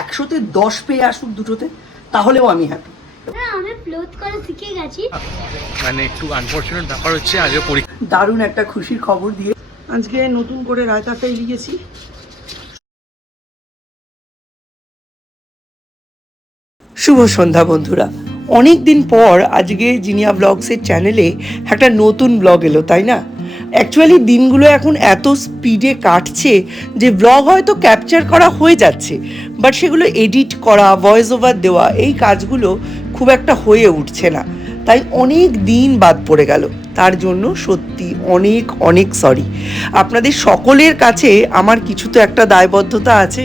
100তে 10 পেয়ে আসুক দুটোতে, তাহলেও আমি হ্যাপি। আমি ফ্লোট করা শিখে গেছি। মানে একটু আনফরচুনেট ব্যাপার হচ্ছে আজকে পরীক্ষা। দারুণ একটা খুশির খবর দিয়ে আজকে নতুন করে রায়তাটা লিখেছি। শুভ সন্ধ্যা বন্ধুরা, অনেক দিন পর আজকে জিনিয়া ব্লগসের চ্যানেলে একটা নতুন ব্লগ এলো, তাই না? অ্যাকচুয়ালি দিনগুলো এখন এত স্পিডে কাটছে যে ব্লগ হয়তো ক্যাপচার করা হয়ে যাচ্ছে, বাট সেগুলো এডিট করা, ভয়েস ওভার দেওয়া, এই কাজগুলো খুব একটা হয়ে উঠছে না। তাই অনেক দিন বাদ পড়ে গেল, তার জন্য সত্যি অনেক অনেক সরি। আপনাদের সকলের কাছে আমার কিছু তো একটা দায়বদ্ধতা আছে,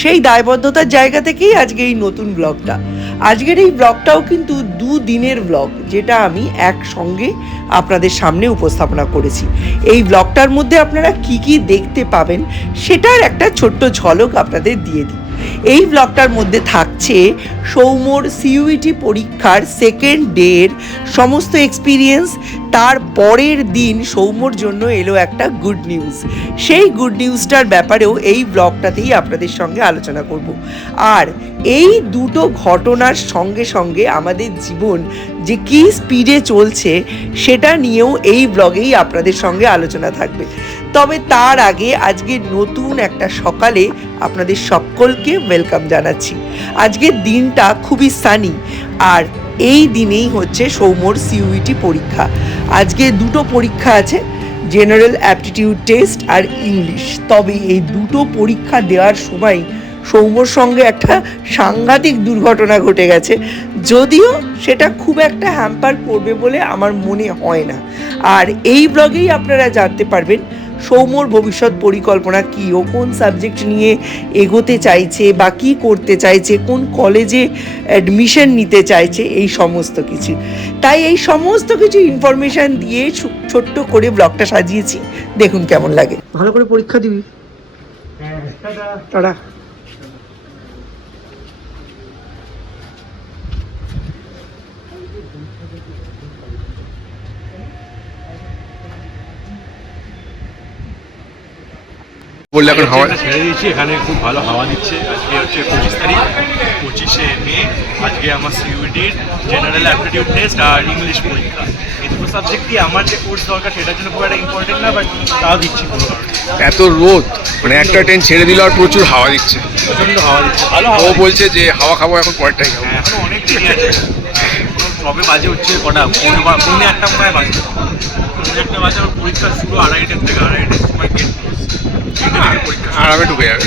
সেই দায়বদ্ধতার জায়গা থেকেই আজকে এই নতুন ব্লগটা। আজকের এই ব্লগটাও কিন্তু 2 দিনের ব্লগ, যেটা আমি একসঙ্গে আপনাদের সামনে উপস্থাপনা করেছি। এই ব্লগটার মধ্যে আপনারা কি কি দেখতে পাবেন সেটার একটা ছোট্ট ঝলক আপনাদের দিয়ে দিই। এই ব্লগটার মধ্যে থাকছে সৌম্যর সিইউইটি পরীক্ষার সেকেন্ড ডের সমস্ত এক্সপিরিয়েন্স। তার পরের দিন সৌম্যর জন্য এলো একটা গুড নিউজ, সেই গুড নিউজটার ব্যাপারেও এই ব্লগটাতেই আপনাদের সঙ্গে আলোচনা করব। আর এই দুটো ঘটনার সঙ্গে সঙ্গে আমাদের জীবন যে কী স্পিডে চলছে সেটা নিয়েও এই ব্লগেই আপনাদের সঙ্গে আলোচনা থাকবে। তবে তার আগে আজকে নতুন একটা সকালে আপনাদের সকলকে ওয়েলকাম জানাচ্ছি। আজকের দিনটা খুবই সানি, আর এই দিনেই হচ্ছে সৌম্যর সিইউইটি পরীক্ষা। আজকে দুটো পরীক্ষা আছে, জেনারেল অ্যাপটিটিউড টেস্ট আর ইংলিশ। তবে এই দুটো পরীক্ষা দেওয়ার সময় সৌম্যর সঙ্গে একটা সাংঘাতিক দুর্ঘটনা ঘটে গেছে, যদিও সেটা খুব একটা হ্যাম্পার করবে বলে আমার মনে হয় না। আর এই ব্লগেই আপনারা জানতে পারবেন সৌম্যর ভবিষ্যৎ পরিকল্পনা কী, ও কোন সাবজেক্ট নিয়ে এগোতে চাইছে বা কী করতে চাইছে, কোন কলেজে অ্যাডমিশন নিতে চাইছে, এই সমস্ত কিছু। তাই এই সমস্ত কিছু ইনফরমেশান দিয়ে ছোট্ট করে ব্লগটা সাজিয়েছি, দেখুন কেমন লাগে। ভালো করে পরীক্ষা দিবি। টাটা। বললে এখন হাওয়া ছেড়ে দিয়েছি, এখানে খুব ভালো হাওয়া দিচ্ছে। আজকে হচ্ছে 25 তারিখ, 25শে মে। আজকে আমার সিইউটির জেনারেল অ্যাপটিটিউড টেস্ট আর ইংলিশ পরীক্ষা। এই দুটো সাবজেক্ট দিয়ে আমার যে কোর্স দরকার সেটার জন্য খুব একটা ইম্পর্টেন্ট না, বাট তাও দিচ্ছি কোনো কারণে। এত রোদ, মানে একটা ট্রেন ছেড়ে দিল আর প্রচুর হাওয়া দিচ্ছে। প্রচণ্ড হাওয়া দিচ্ছে, ভালো ও হাওয়া। বলছে যে হাওয়া খাবো, এখন পরেরটাই খাবো। এখনো অনেক দেরি আছে। সবে বাজে হচ্ছে কটা, পৌনে একটা মনে হয় বাজে। পৌনে একটা বাজে আমার পরীক্ষা শুরু 2:30 থেকে, 2:30 সময় গেট আরামে ঢুকে যাবে।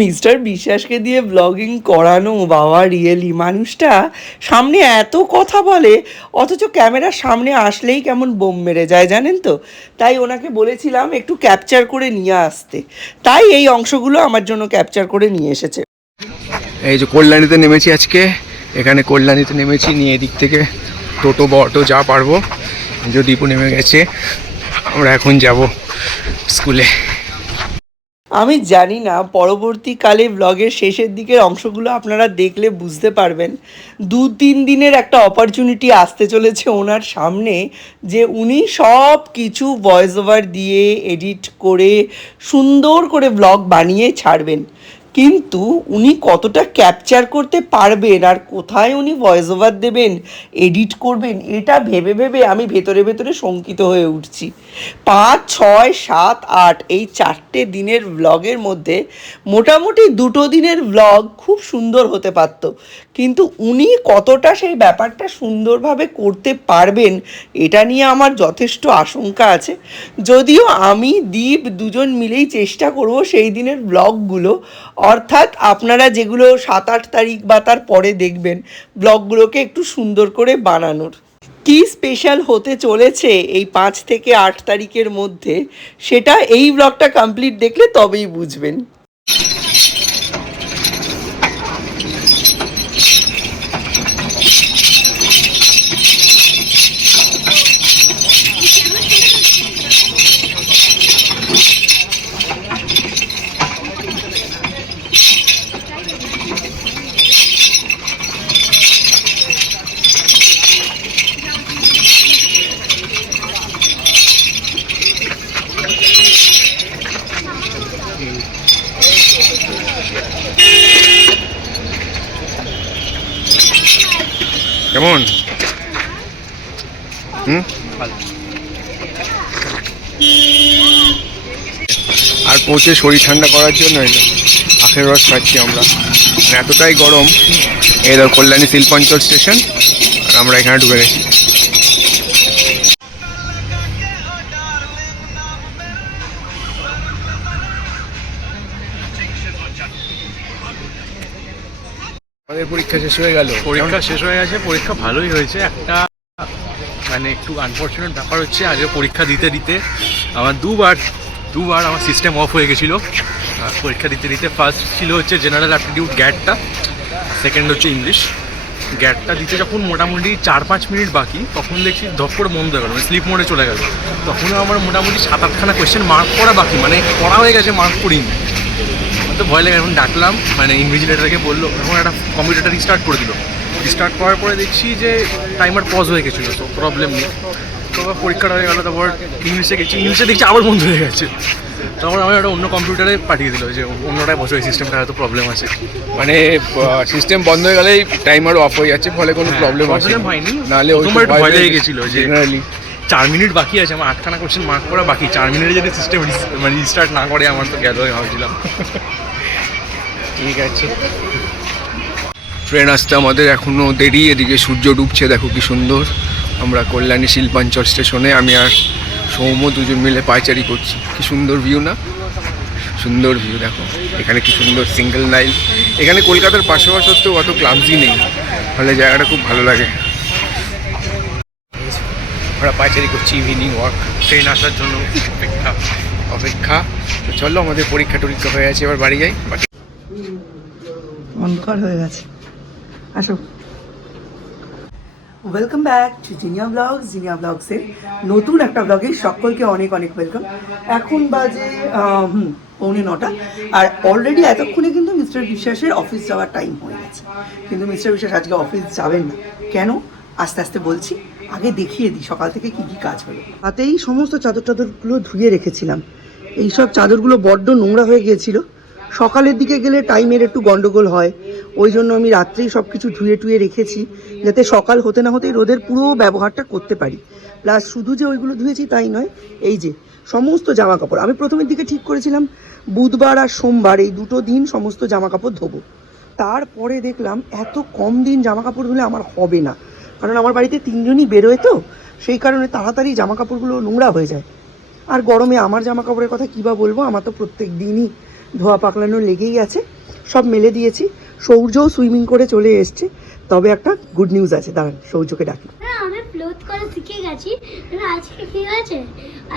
মিস্টার বিশ্বাসকে দিয়ে ব্লগিং করানো, বাবা রিয়েলি মানুষটা সামনে এত কথা বলে, অথচ ক্যামেরার সামনে আসলেই কেমন বোম মেরে যায় জানেন তো। তাই ওনাকে বলেছিলাম একটু ক্যাপচার করে নিয়ে আসতে, তাই এই অংশগুলো আমার জন্য ক্যাপচার করে নিয়ে এসেছে। এই যে কল্যাণীতে নেমেছি আজকে, এখানে কল্যাণীতে নেমেছি, নিয়ে এদিক থেকে টোটো বা অটো যা পারবো। যে দীপু নেমে গেছে, আমরা এখন যাব স্কুলে। আমি জানি না পরবর্তীকালে ব্লগের শেষের দিকের অংশগুলো আপনারা দেখলে বুঝতে পারবেন 2-3 দিনের একটা অপরচুনিটি আসতে চলেছে ওনার সামনে, যে উনি সব কিছু ভয়েস ওভার দিয়ে এডিট করে সুন্দর করে ব্লগ বানিয়ে ছাড়বেন। কিন্তু উনি কতটা ক্যাপচার করতে পারবেন আর কোথায় উনি ভয়েস ওভার দেবেন, এডিট করবেন, এটা ভেবে ভেবে আমি ভেতরে ভেতরে শঙ্কিত হয়ে উঠছি। 5, 6, 7, 8 এই 4টে দিনের ব্লগের মধ্যে মোটামুটি 2টো দিনের ব্লগ খুব সুন্দর হতে পারত, কিন্তু উনি কতটা সেই ব্যাপারটা সুন্দরভাবে করতে পারবেন এটা নিয়ে আমার যথেষ্ট আশঙ্কা আছে। যদিও আমি দীপ দুজন মিলেই চেষ্টা করব সেই দিনের ব্লগগুলো, অর্থাৎ আপনারা যেগুলো 7-8 তারিখ বা তার পরে দেখবেন, ব্লগগুলোকে একটু সুন্দর করে বানানোর। কি স্পেশাল হতে চলেছে এই 5 থেকে 8 তারিখের মধ্যে, সেটা এই ব্লগটা কমপ্লিট দেখলে তবেই বুঝবেন। কেমন? হুম, ভালো। আর পৌঁছে শরীর ঠান্ডা করার জন্য এই যে আখের রস খাচ্ছি আমরা। মানে এতটাই গরম। এই ধর কল্যাণী শিল্পাঞ্চল স্টেশন, আর আমরা এখানে ঢুকে গেছি। আমাদের পরীক্ষা শেষ হয়ে গেল। পরীক্ষা শেষ হয়ে গেছে, পরীক্ষা ভালোই হয়েছে। একটা মানে একটু আনফর্চুনেট ব্যাপার হচ্ছে, আজকে পরীক্ষা দিতে দিতে আমার দুবার আমার সিস্টেম অফ হয়ে গেছিলো পরীক্ষা দিতে দিতে। ফার্স্ট ছিল হচ্ছে জেনারেল অ্যাপটিটিউড গ্যাটটা, সেকেন্ড হচ্ছে ইংলিশ। গ্যাটটা দিতে যখন মোটামুটি 4-5 মিনিট বাকি, তখন দেখছি ধপ করে বন্ধ হয়ে গেল, মানে স্লিপ মোডে চলে গেল। তখনও আমার মোটামুটি 7-8খানা কোয়েশ্চেন মার্ক করা বাকি, মানে পড়া হয়ে গেছে, মার্ক করিনি। তো ভয় লাগে। এখন ডাকলাম, মানে ইনভিজিলেটারকে বললো, এখন একটা কম্পিউটারটা রিস্টার্ট করে দিল। রিস্টার্ট করার পরে দেখছি যে টাইমার পজ হয়ে গেছিলো, তো প্রবলেম নেই। তো আবার পরীক্ষাটা হয়ে গেলো, তারপর ইংলিশে গেছি, ইংলিশে দেখছি আবার বন্ধ হয়ে গেছে। তখন আমার একটা অন্য কম্পিউটারে পাঠিয়ে দিল যে অন্যটায় বসে, এই সিস্টেমটা হয়তো প্রবলেম আছে। মানে সিস্টেম বন্ধ হয়ে গেলেই টাইমারও অফ হয়ে যাচ্ছে, ফলে কোনো প্রবলেম হয়নি। নাহলে তোমার একটু ভয় লেগে গেছিলো যে জেনারেলি 4 মিনিট বাকি আছে, আমার 8খানা কোয়েশ্চেন মার্ক করা বাকি। 4 মিনিটে যদি সিস্টেম মানে রিস্টার্ট না করে, আমার তো গেল ভাবছিলাম। ঠিক আছে। ট্রেন আসতে আমাদের এখনও দেরি। এদিকে সূর্য ডুবছে, দেখো কি সুন্দর। আমরা কল্যাণী শিল্পাঞ্চল স্টেশনে আমি আর সৌম্য দুজন মিলে পায়চারি করছি। কি সুন্দর ভিউ না? সুন্দর ভিউ দেখো। এখানে কি সুন্দর সিঙ্গেল লাইন। এখানে কলকাতার পাশে হওয়া সত্ত্বেও অত ক্লামজি নেই, ফলে জায়গাটা খুব ভালো লাগে। আমরা পায়চারি করছি, ইভিনিং ওয়াক। ট্রেন আসার জন্য অপেক্ষা। তো চলো, আমাদের পরীক্ষা টরীক্ষা হয়ে গেছে, এবার বাড়ি যাই। অন্ধকার হয়ে গেছে, আসো। ওয়েলকাম ব্যাক টু জিনিয়া ব্লগসের নতুন একটা ব্লগে সকলকে অনেক অনেক ওয়েলকাম। এখন বাজে 8:45, আর অলরেডি এতক্ষণে কিন্তু মিস্টার বিশ্বাসের অফিস যাওয়ার টাইম হয়ে গেছে। কিন্তু মিস্টার বিশ্বাস আজকে অফিস যাবেন না। কেন? আস্তে আস্তে বলছি, আগে দেখিয়ে দিই সকাল থেকে কি কি কাজ হলো। তাতেই সমস্ত চাদরগুলো ধুয়ে রেখেছিলাম। এইসব চাদরগুলো বড্ড নোংরা হয়ে গিয়েছিল। সকালের দিকে গেলে টাইমের একটু গন্ডগোল হয়, ওই জন্য আমি রাত্রেই সব কিছু ধুয়ে টুয়ে রেখেছি, যাতে সকাল হতে না হতেই রোদের পুরো ব্যবহারটা করতে পারি। প্লাস শুধু যে ওইগুলো ধুয়েছি তাই নয়, এই যে সমস্ত জামা কাপড় আমি প্রথমের দিকে ঠিক করেছিলাম বুধবার আর সোমবার এই দুটো দিন সমস্ত জামা কাপড় ধোবো। তারপরে দেখলাম এত কম দিন জামা কাপড় ধুলে আমার হবে না, কারণ আমার বাড়িতে 3 জনই বেরোয়, তো সেই কারণে তাড়াতাড়ি জামা কাপড়গুলো নোংরা হয়ে যায়। আর গরমে আমার জামা কাপড়ের কথা কী বা বলবো, আমার তো প্রত্যেক দিনই ধোয়া পাকলানো লেগেই আছে। সব মেলে দিয়েছি। সৌর্যও সুইমিং করে চলে এসছে। তবে একটা গুড নিউজ আছে, দাঁড়ান সৌর্যকে ডাকি। আমি ফ্লোট করা শিখে গেছি। আজকে কি হয়েছে,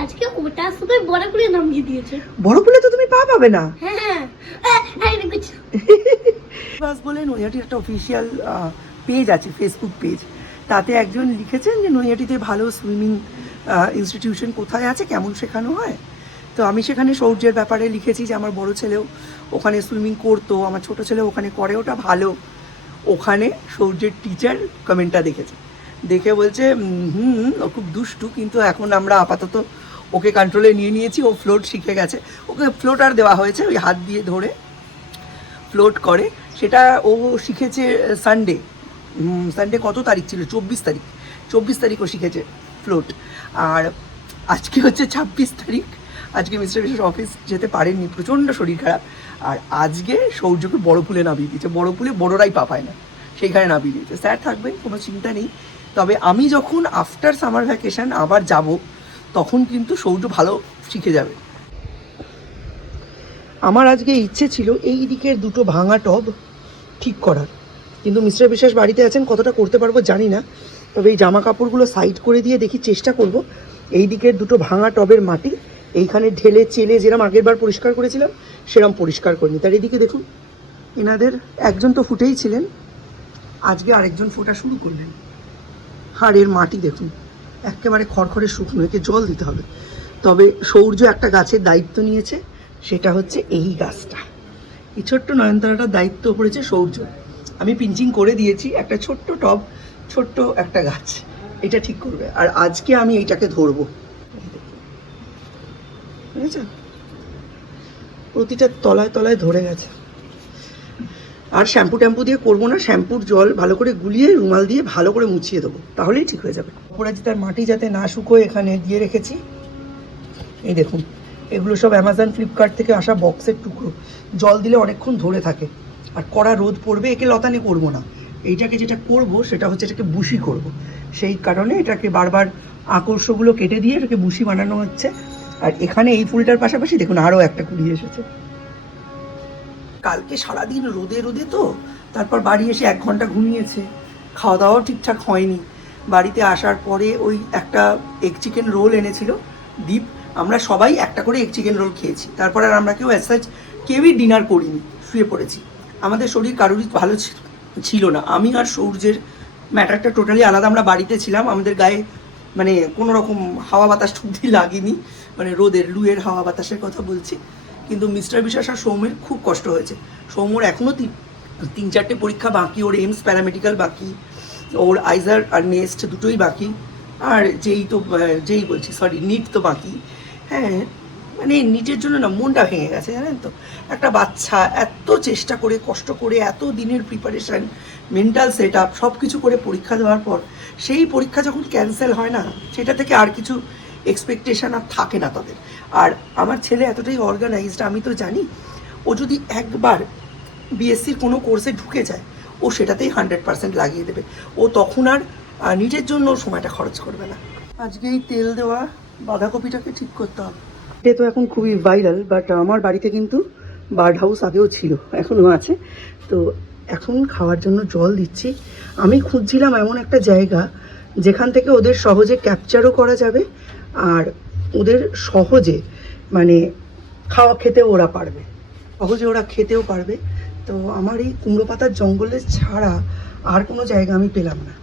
আজকে ওটা শুধু বড় করে নামিয়ে দিয়েছে। বড় পুলে তো তুমি পা পাবে না। হ্যাঁ বাস বলে নৈহাটির একটা অফিসিয়াল পেজ আছে, ফেসবুক পেজ। তাতে একজন লিখেছেন যে নৈহাটিতে ভালো সুইমিং ইনস্টিটিউশন কোথায় আছে, কেমন শেখানো হয়। তো আমি সেখানে সৌর্যের ব্যাপারে লিখেছি যে আমার বড় ছেলেও ওখানে সুইমিং করতো, আমার ছোট ছেলে ওখানে করে, ওটা ভালো। ওখানে সৌর্যের টিচার কমেন্টটা দেখেছে, দেখে বলছে ও খুব দুষ্টু, কিন্তু এখন আমরা আপাতত ওকে কন্ট্রোলে নিয়ে নিয়েছি, ও ফ্লোট শিখে গেছে। ওকে ফ্লোটার দেওয়া হয়েছে, ওই হাত দিয়ে ধরে ফ্লোট করে। সেটা ও শিখেছে সানডে কত তারিখ ছিল, 24 তারিখ ও শিখেছে ফ্লোট। আর আজকে হচ্ছে 26 তারিখ। আজকে মিস্টার বিশ্বাস অফিস যেতে পারেননি, প্রচণ্ড শরীর খারাপ। আর আজকে সৌর্যকে বড় পুলে নামিয়ে দিয়েছে। বড় পুলে বড়রাই পা পায় না, সেইখানে নামিয়ে দিয়েছে। স্যার থাকবেন, কোনো চিন্তা নেই। তবে আমি যখন আফটার সামার ভ্যাকেশন আবার যাব, তখন কিন্তু সৌর্য ভালো শিখে যাবে। আমার আজকে ইচ্ছে ছিল এই দিকের দুটো ভাঙা টব ঠিক করার, কিন্তু মিস্টার বিশ্বাস বাড়িতে আছেন, কতটা করতে পারবো জানি না। তবে এই জামা কাপড়গুলো সাইড করে দিয়ে দেখি, চেষ্টা করব এই দিকের দুটো ভাঙা টবের মাটি এইখানে ঢেলে চেলে যেরকম আগের বার পরিষ্কার করেছিলাম সেরকম পরিষ্কার করিনি। তার এদিকে দেখুন, এনাদের একজন তো ফুটেই ছিলেন, আজকে আরেকজন ফোটা শুরু করলেন। আর এর মাটি দেখুন একেবারে খড়খড়ে শুকনো, একে জল দিতে হবে। তবে সৌর্য একটা গাছের দায়িত্ব নিয়েছে, সেটা হচ্ছে এই গাছটা। এই ছোট্ট নয়নতারাটার দায়িত্ব পড়েছে সৌর্য। আমি পিঞ্চিং করে দিয়েছি, একটা ছোট্ট টব, ছোট্ট একটা গাছ, এটা ঠিক করবে। আর আজকে আমি এইটাকে ধরবো, বুঝেছ, প্রতিটা তলায় তলায় ধরে গেছে। আর শ্যাম্পু ট্যাম্পু দিয়ে করবো না, শ্যাম্পুর জল ভালো করে গুলিয়ে রুমাল দিয়ে ভালো করে মুছিয়ে দেবো, তাহলেই ঠিক হয়ে যাবে। অপরাজিতার মাটি যাতে না শুকোয় এখানে দিয়ে রেখেছি। এই দেখুন, এগুলো সব অ্যামাজন ফ্লিপকার্ট থেকে আসা বক্সের টুকরো, জল দিলে অনেকক্ষণ ধরে থাকে আর কড়া রোদ পড়বে। একে লতানে করবো না, এইটাকে যেটা করব সেটা হচ্ছে এটাকে বুশি করব। সেই কারণে এটাকে বারবার আকর্ষগুলো কেটে দিয়ে এটাকে বুশি বানানো হচ্ছে। আর এখানে এই ফুলটার পাশাপাশি দেখুন আরও একটা কুড়ি এসেছে। কালকে সারাদিন রোদে রোদে তো, তারপর বাড়ি এসে 1 ঘন্টা ঘুমিয়েছে, খাওয়া দাওয়াও ঠিকঠাক হয়নি। বাড়িতে আসার পরে ওই একটা এগ চিকেন রোল এনেছিল দীপ, আমরা সবাই একটা করে এগ চিকেন রোল খেয়েছি। তারপর আর আমরা কেউ অ্যাজ কেউই ডিনার করিনি, শুয়ে পড়েছি। আমাদের শরীর কারোরই ভালো ছিল না, আমি আর সূর্যের ম্যাটারটা টোটালি আলাদা। আমরা বাড়িতে ছিলাম, আমাদের গায়ে মানে কোনো রকম হাওয়া বাতাস ঠুকতি লাগেনি, মানে রোদের লুয়ের হাওয়া বাতাসের কথা বলছি। কিন্তু মিস্টার বিশ্বাস আর সৌম্যের খুব কষ্ট হয়েছে। সৌম্যর এখনও 3-4টে পরীক্ষা বাকি, ওর এইমস প্যারামেডিক্যাল বাকি, ওর আইজার আর নেস্ট দুটোই বাকি, আর যেই বলছি সরি নিট তো বাকি। হ্যাঁ, মানে নিটের জন্য না মনটা ভেঙে গেছে জানেন তো। একটা বাচ্চা এত চেষ্টা করে কষ্ট করে এত দিনের প্রিপারেশান, মেন্টাল সেট আপ সব কিছু করে পরীক্ষা দেওয়ার পর সেই পরীক্ষা যখন ক্যান্সেল হয় না, সেটা থেকে আর কিছু এক্সপেকটেশান আর থাকে না তাদের। আর আমার ছেলে এতটাই অর্গানাইজড, আমি তো জানি ও যদি একবার বিএসসির কোনো কোর্সে ঢুকে যায় ও সেটাতেই 100% লাগিয়ে দেবে। ও তখন আর নিটের জন্য সময়টা খরচ করবে না। আজকে এই তেল দেওয়া বাঁধাকপিটাকে ঠিক করতে হবে। এটা তো এখন খুবই ভাইরাল, বাট আমার বাড়িতে কিন্তু বার্ড হাউস আগেও ছিল, এখনও আছে। তো এখন খাওয়ার জন্য জল দিচ্ছি। আমি খুঁজছিলাম এমন একটা জায়গা যেখান থেকে ওদের সহজে ক্যাপচারও করা যাবে আর ওদের সহজে মানে খাওয়া খেতেও ওরা পারবে, সহজে ওরা খেতেও পারবে। তো আমার এই কুমড়ো পাতার জঙ্গলে ছাড়া আর কোনো জায়গা আমি পেলাম না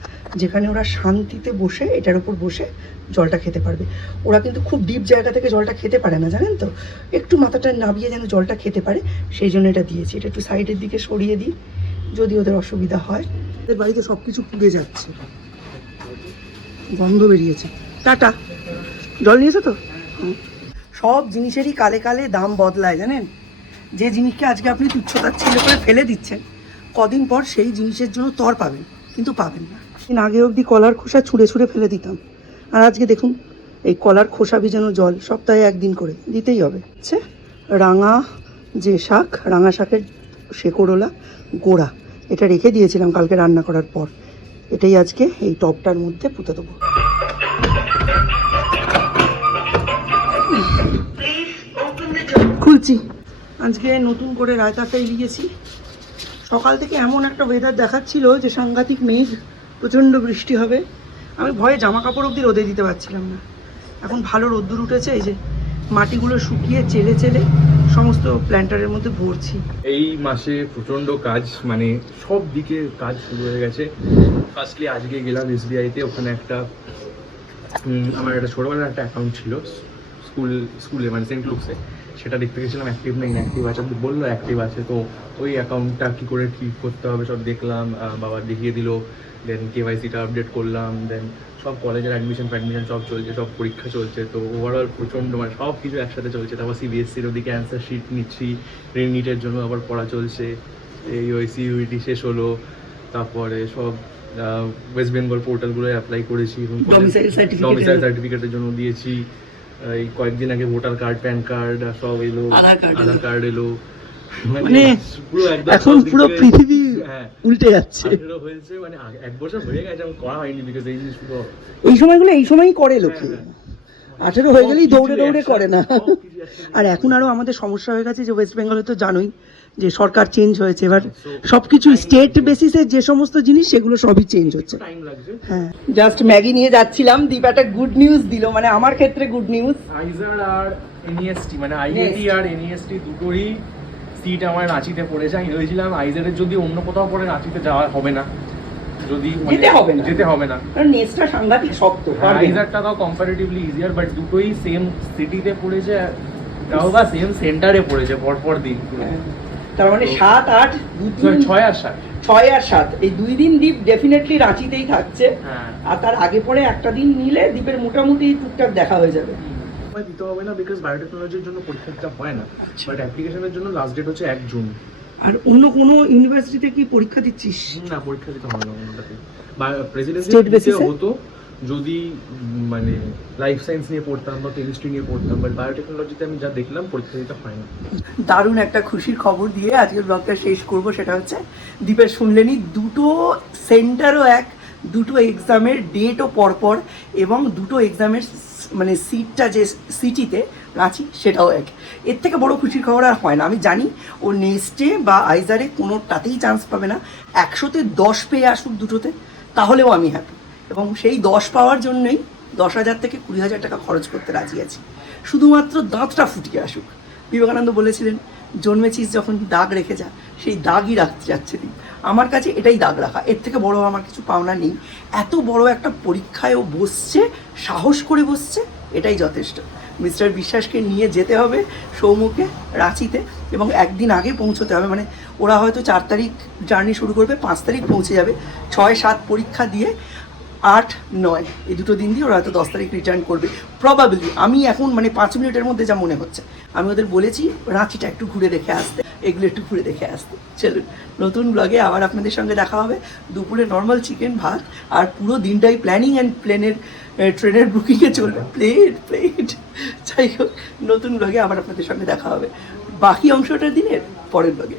যেখানে ওরা শান্তিতে বসে এটার উপর বসে জলটা খেতে পারবে। ওরা কিন্তু খুব ডিপ জায়গা থেকে জলটা খেতে পারে না জানেন তো, একটু মাথাটা নাবিয়ে যেন জলটা খেতে পারে, সেই জন্য এটা দিয়েছি। এটা একটু সাইডের দিকে সরিয়ে দিই যদি ওদের অসুবিধা হয়। ওদের বাড়িতে সব কিছু পুড়ে যাচ্ছে, গন্ধ বেরিয়েছে। টাটা, জল নিয়েছো তো? সব জিনিসেরই কালে কালে দাম বদলায় জানেন। যে জিনিসকে আজকে আপনি তুচ্ছতাচ্ছিল্য করে ফেলে দিচ্ছেন, কদিন পর সেই জিনিসের জন্য তর পাবেন, কিন্তু পাবেন না। আগে অবধি কলার খোসা ছুঁড়ে ছুঁড়ে ফেলে দিতাম, আর আজকে দেখুন এই কলার খোসা ভিজানো জল সপ্তাহে 1 দিন করে দিতেই হবে। আচ্ছা, রাঙা যে শাক, রাঙা শাকের শেকড়োলা গোড়া, এটা রেখে দিয়েছিলাম কালকে রান্না করার পর, এটাই আজকে এই টবটার মধ্যে পুঁতে দেবো। খুলছি। আজকে নতুন করে রায়তাটাই লিয়েছি। সকাল থেকে এমন একটা ওয়েদার দেখাচ্ছিল যে সাংঘাতিক মেঘ, প্রচণ্ড বৃষ্টি হবে। আমি ভয়ে জামা কাপড় অবধি রোদে দিতে পারছিলাম না। এখন ভালো রোদ্দুর উঠেছে, এই যে মাটিগুলো শুকিয়ে চেলে চেলে সমস্ত প্ল্যান্টারের মধ্যে ভরছি। এই মাসে প্রচণ্ড কাজ, মানে সব দিকে কাজ শুরু হয়ে গেছে। ফার্স্টলি আজকে গেলাম এসবিআইতে, ওখানে একটা আমার একটা ছোটোবেলার একটা অ্যাকাউন্ট ছিল স্কুলে মানে সেন্ট লুকসে, সেটা দেখতে গেছিলাম অ্যাক্টিভ না ইনঅ্যাক্টিভ আছে। বললো অ্যাক্টিভ আছে, তো ওই অ্যাকাউন্টটা কী করে ঠিক করতে হবে সব দেখলাম, বাবা দেখিয়ে দিল। দেন কেওয়াইসিটা আপডেট করলাম, দেন সব কলেজের অ্যাডমিশন সব চলছে, সব পরীক্ষা চলছে। তো ওভারঅল প্রচণ্ড মানে সব কিছু একসাথে চলছে। তারপর সিবিএসসির ওদিকে অ্যান্সার শিট নিচ্ছি, নিটের জন্য আবার পড়া চলছে। এই ওই সিইউইটি শেষ হলো, তারপরে সব ওয়েস্ট বেঙ্গল পোর্টালগুলো অ্যাপ্লাই করেছি, ডমিসাইল সার্টিফিকেটের জন্য দিয়েছি। এই কয়েকদিন আগে ভোটার কার্ড, প্যান কার্ড সব এলো, আধার কার্ড এলো। মানে এখন পুরো পৃথিবী উল্টে যাচ্ছে হয়েছে। মানে 1 বছর হয়ে গেছে আমার করা হয়নি, বিকজ এই জিনিসগুলো এই সময়গুলো এই সময়ই করে লোকে। 18 হয়ে গেলেই দৌড়ে দৌড়ে করে না। আর এখন আরও আমাদের সমস্যা হয়ে গেছে যে ওয়েস্ট বেঙ্গলে তো জানোই যে সরকার চেঞ্জ হয়েছে, এবার সব কিছু স্টেট বেসিসে যে সমস্ত জিনিস সেগুলো সবই চেঞ্জ হচ্ছে। হ্যাঁ, জাস্ট ম্যাগি নিয়ে যাচ্ছিলাম, দীপ একটা গুড নিউজ দিল, মানে আমার ক্ষেত্রে গুড নিউজ। আইজার আর এনইএসটি মানে আইআইটি আর এনইএসটি দুটোই সিট আমার রাঁচিতে পড়ে যায়। হয়েছিলাম আইজারের যদি অন্য কোথাও পড়ে রাঁচিতে যাওয়া হবে না, যদি যেতে হবে না, কারণ নেসটা সাংঘাতিক শক্ত। আইজারটা তাও কম্পারেটিভলি ইজিয়ার, বাট দুটোই সেম সিটিতে পড়েছে, তাও বা সেম সেন্টারে পড়েছে পরপর দিন। তার মানে 7, 8, 6 আর 7 এই 2 দিন দীপ ডেফিনেটলি রাঁচিতেই থাকছে। আর তার আগে পরে একটা দিন নিলে দীপের মোটামুটি টুকটাক দেখা হয়ে যাবে। দিতে হবে না, বিকজ বায়োটেকনোলজির জন্য পরীক্ষাটা হয় না, বাট অ্যাপ্লিকেশনের জন্য লাস্ট ডেট হচ্ছে 1 জুন। আর অন্য কোনো ইউনিভার্সিটিতে কি পরীক্ষা দিচ্ছিস? না, পরীক্ষা দিতে হবে না কোনোটাতে। বা প্রেসিডেন্সি State basis এ? হতো যদি মানে লাইফ সায়েন্স নিয়ে পড়তাম বা কেমিস্ট্রি নিয়ে পড়তাম, বাট বায়োটেকনোলজিতে আমি যা দেখলাম পরীক্ষা দিতে হয় না। দারুণ একটা খুশির খবর দিয়ে আজকের ব্লগটা শেষ করব। সেটা হচ্ছে দীপের শুনলেনি, দুটো সেন্টারও এক, দুটো এক্সামের ডেটও পরপর, এবং দুটো এক্সামের মানে সিটটা যে সিটিতে রাঁচি সেটাও এক। এর থেকে বড় খুশির খবর আর হয় না। আমি জানি ও নেক্সটে বা আইজারে কোনোটাতেই চান্স পাবে না, 100-তে 10 পেয়ে আসুক দুটোতে, তাহলেও আমি হ্যাপি। এবং সেই 10 পাওয়ার জন্যই 10,000 থেকে 20,000 টাকা খরচ করতে রাজি আছি, শুধুমাত্র দাঁতটা ফুটিয়ে আসুক। বিবেকানন্দ বলেছিলেন, জন্মেছিস যখন দাগ রেখে যা, সেই দাগই রাখতে যাচ্ছে দিন। আমার কাছে এটাই দাগ রাখা, এর থেকে বড় আমার কিছু পাওনা নেই। এত বড় একটা পরীক্ষায় ও বসছে, সাহস করে বসছে, এটাই যথেষ্ট। মিস্টার বিশ্বাসকে নিয়ে যেতে হবে সৌমুখে রাঁচিতে, এবং একদিন আগে পৌঁছতে হবে। মানে ওরা হয়তো 4 তারিখ জার্নি শুরু করবে, 5 তারিখ পৌঁছে যাবে, 6-7 পরীক্ষা দিয়ে 8-9 এই দুটো দিন দিয়ে ওরা হয়তো 10 তারিখ রিটার্ন করবে প্রবাবলি। আমি এখন মানে 5 মিনিটের মধ্যে যা মনে হচ্ছে, আমি ওদের বলেছি রাঁচিটা একটু ঘুরে দেখে আসতে, এগুলো একটু ঘুরে দেখে আসতে। চলুন, নতুন ব্লগে আবার আপনাদের সঙ্গে দেখা হবে। দুপুরে নর্মাল চিকেন ভাত, আর পুরো দিনটাই প্ল্যানিং অ্যান্ড ট্রেনের বুকিংয়ে চলবে। প্লেট যাই হোক, নতুন ব্লগে আবার আপনাদের সঙ্গে দেখা হবে বাকি অংশটার দিনের পরের ব্লগে।